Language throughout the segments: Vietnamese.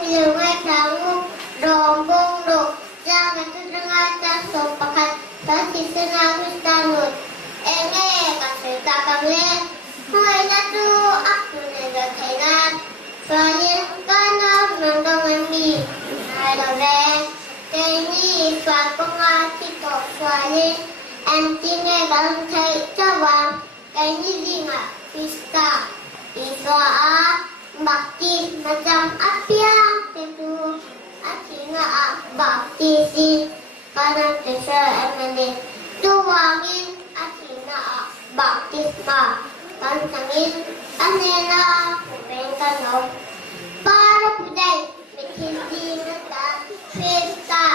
milungay dangu rombong do jangan terdengar tasuk pakai tadi senang istanut enge kasih takam le hai natu aku nega kainan soalnya kana nondong mami hai dore teni suat pengati kok soalnya antinya dalam cai cawang kaini lima pista iswa bakti macam apia itu akhirnya bakti si karena desa emane tuangin akhirnya bakti ma kan sangin anena bukan no para budai menjadi neta pesta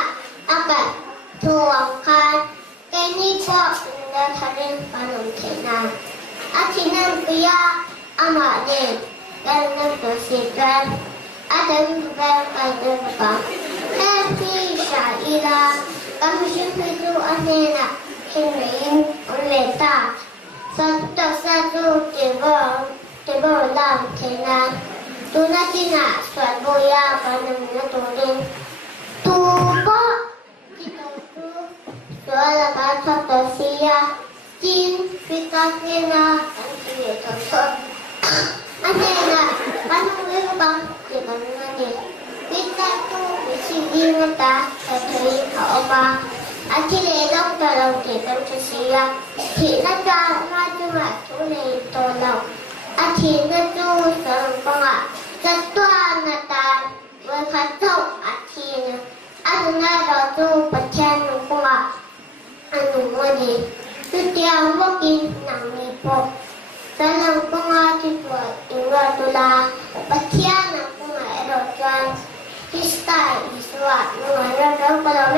akan tuangkan kini kok sudah tarin panon kena akhirnya dia amade dan bersikap ada beberapa kata tapi syailah kami itu anena kini olehta satu tebal lam kena tunatina swaboya panamnya tulen tuba kita tu soal kata tersia jin fikasnya anti terus anena panungnya bang jangan kita tu mesti mata terus apa akhirnya dokter kita tersia kita maju maju ni tolong akhirnya tu sempurna setua nata berkacau akhirnya ada tu pecah nunggu anu ni setiap waktu nang nipo dalam pengaji buat dua tulah bagian aku ada kan kita iswa mengenai dalam